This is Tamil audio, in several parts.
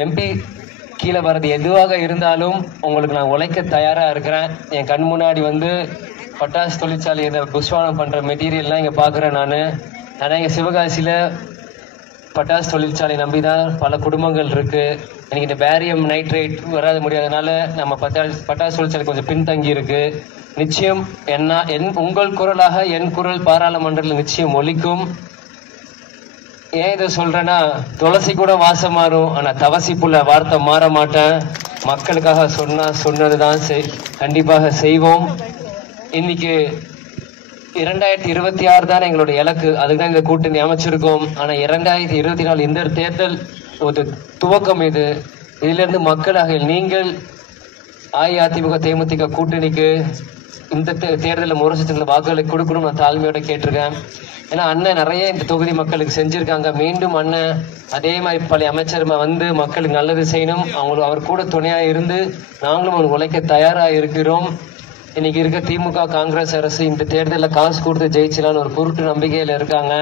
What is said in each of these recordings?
எம்பி கீழே வர்றது எதுவாக இருந்தாலும் உங்களுக்கு நான் உழைக்க தயாரா இருக்கிறேன். என் கண் முன்னாடி வந்து பட்டாசு தொழிற்சாலை இந்த புஷ்வானம் பண்ற மெட்டீரியல்லாம் இங்க பாக்குறேன். நான் இங்க சிவகாசியில பட்டாசு தொழிற்சாலை நம்பிதான் பல குடும்பங்கள் இருக்கு. எனக்கு இந்த பேரியம் நைட்ரேட் வராது முடியாதனால நம்ம பட்டாசு தொழிற்சாலை கொஞ்சம் பின்தங்கி இருக்கு. நிச்சயம் உங்கள் குரலாக என் குரல் பாராளுமன்றத்தில் நிச்சயம் ஒலிக்கும். ஏன் இதை சொல்றேன்னா, துளசி கூட வாசம் மாறும், ஆனா தவசி புள்ள வார்த்தை மாற மாட்டேன். மக்களுக்காக சொன்னதுதான் கண்டிப்பாக செய்வோம். இன்னைக்கு 2026 தான் எங்களுடைய இலக்கு. அதுதான் இந்த கூட்டணி அமைச்சிருக்கோம். ஆனா 2024 இந்த தேர்தல் ஒரு துவக்கம். இதுல இருந்து மக்களாக நீங்கள் அஇஅதிமுக தேமுதிக கூட்டணிக்கு இந்த தேர்தலில் முரசத்தில் வாக்குகளை கொடுக்கணும் நான் தாழ்மையோட கேட்டிருக்கேன். ஏன்னா அண்ணன் நிறைய இந்த தொகுதி மக்களுக்கு செஞ்சிருக்காங்க. மீண்டும் அண்ணன் அதே மாதிரி பழைய அமைச்சர் வந்து மக்களுக்கு நல்லது செய்யணும். அவர் கூட துணையா இருந்து நாங்களும் அவர் உழைக்க தயாரா இருக்கிறோம். இன்னைக்கு இருக்க திமுக காங்கிரஸ் அரசு இந்த தேர்தலில் காசு கொடுத்து ஜெயிச்சலான்னு ஒரு குருட்டு நம்பிக்கையில இருக்காங்க.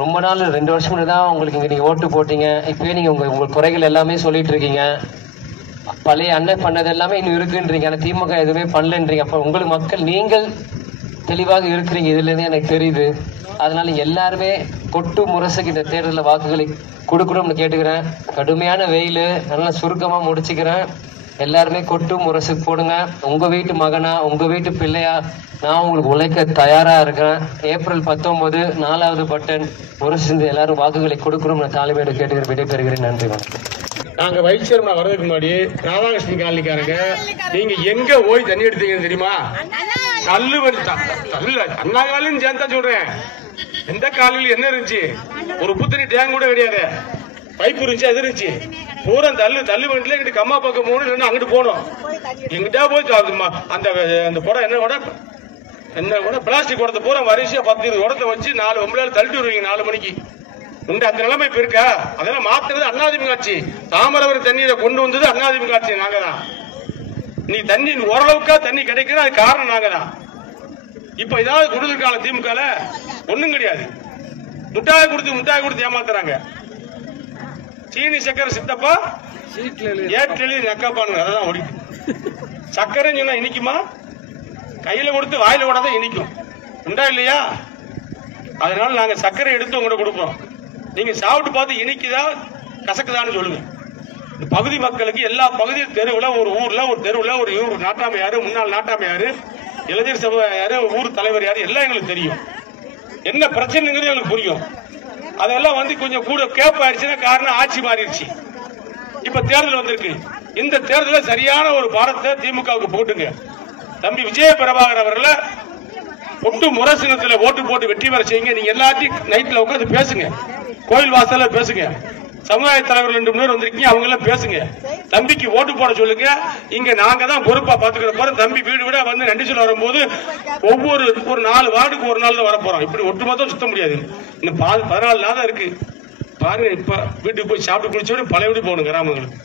ரொம்ப நாள் 2 வருஷம் முன்னாடி தான் உங்களுக்கு இங்க நீங்க ஓட்டு போட்டீங்க. இப்பவே நீங்க உங்க குறைகள் எல்லாமே சொல்லிட்டு இருக்கீங்க. பழைய அண்ணன் பண்ணது எல்லாமே இன்னும் இருக்குன்றீங்க. ஆனா திமுக எதுவுமே பண்ணலன்றீங்க. அப்ப உங்களுக்கு மக்கள் நீங்கள் தெளிவாக இருக்கிறீங்க, இதுல இருந்து எனக்கு தெரியுது. அதனால எல்லாருமே கொட்டு முரசுக்கு இந்த தேர்தலில் வாக்குகளை கொடுக்கணும்னு கேட்டுக்கிறேன். கடுமையான வெயில், நல்லா சுருக்கமா முடிச்சுக்கிறேன். எல்லாருமே கொட்டு முரசு போடுங்க. உங்க வீட்டு மகனா, உங்க வீட்டு பிள்ளையா நான் உங்களுக்கு உழைக்க தயாரா இருக்கிறேன். ஏப்ரல் 19 4வது பட்டன் முரசு எல்லாரும் வாக்குகளை கொடுக்கணும் நான் தலைமையோட கேட்டுக்கிறேன். விடைபெறுகிறேன். நன்றி, வணக்கம். நாங்க வைஸ் சேர்மன் வர்றதுக்கு முன்னாடி ராதாகிருஷ்ணன் காலனிக்காரங்க நீங்க எங்க போய் தண்ணி எடுத்தீங்கன்னு தெரியுமா? கல்லு அண்ணா காலையும் சேர்ந்தா சொல்றேன். எந்த காலையில் என்ன இருந்துச்சு? ஒரு புத்தனி டேங்க் கூட கிடையாது. பைப் இருந்துச்சு, அது இருந்துச்சு. பூரா தள்ளு வண்டில எங்கிட்ட கம்மா பக்கம் போகணும், அங்கிட்டு போனோம். எங்கிட்ட போய் அந்த குடம் என்ன கூட பிளாஸ்டிக் குடத்தை பூரா வரிசையா 10 குடத்தை வச்சு 4 ஒம்பளையால தள்ளிட்டு வருவீங்க 4 மணிக்கு. அந்த நிலைமை இப்ப இருக்கா? அதெல்லாம் மாத்துறது அண்ணாதிமுக ஆட்சி. தாமிரபரணி தண்ணீரை கொண்டு வந்தது அண்ணாதிமுக ஆட்சி. நாங்க தான். நீ தண்ணி ஓரளவுக்கா தண்ணி கிடைக்கிறது, அது காரணம் நாங்க தான். இப்ப ஏதாவது கொடுத்துருக்காங்க திமுக ஒண்ணும் கிடையாது. முட்டாய் கொடுத்து ஏமாத்துறாங்க. சீனி சக்கரை சித்தப்பா ஏற்றெளி நக்கப்பானுங்க. அதான் ஓடிட்டு சக்கரை சொன்னா இனிக்குமா? கையில கொடுத்து வாயில கூட தான் இனிக்கும். உண்டா இல்லையா? அதனால நாங்க சக்கரை எடுத்து உங்கள்கிட்ட கொடுப்போம். நீங்க சாப்பிட்டு பார்த்து இனிக்குதா கசக்குதான்னு சொல்லுங்க. இந்த பகுதி மக்களுக்கு எல்லா பகுதி தெருவுல, ஒரு ஊர்ல, ஒரு தெருவுல ஒரு நாட்டாமை யாரு, முன்னாள் நாட்டாமை யாரு, இளைஞர் சபை யாரு, ஊர் தலைவர் யாரு, எல்லாம் எங்களுக்கு தெரியும். என்ன பிரச்சனைங்கிறது எங்களுக்கு புரியும். அதெல்லாம் வந்து கொஞ்சம் கூட கேப் ஆயிடுச்சுன்னா காரணம் ஆட்சி மாறிடுச்சு. இப்ப தேர்தல் வந்திருக்கு. இந்த தேர்தலில் சரியான ஒரு பாடத்தை திமுகவுக்கு போட்டுங்க. தம்பி விஜய பிரபாகர் அவர்களை ஒட்டு முரசினத்துல ஓட்டு போட்டு வெற்றி பெற செய்யுங்க. நீங்க எல்லாத்தையும் நைட்ல உட்காந்து பேசுங்க. கோயில் வாசல்ல பேசுங்க. சமுதாய தலைவர்கள் 2 பேர் வந்திருக்கீங்க, அவங்க எல்லாம் பேசுங்க. தம்பிக்கு ஓட்டு போட சொல்லுங்க. இங்க நாங்க தான் பொறுப்பா பாத்துக்கிற போறோம். தம்பி வீடு வீடா வந்து நன்றி சொல்ல வரும்போது ஒரு 4 வார்டுக்கு ஒரு நாள் தான் வர போறோம். இப்படி ஒட்டுமொத்தம் சுத்த முடியாது. இன்னும் 14 நாள் தான் இருக்கு பாருங்க. இப்ப வீட்டுக்கு போய் சாப்பிட்டு குடிச்சோட பழைய வீடு போகணும் கிராமங்களுக்கு.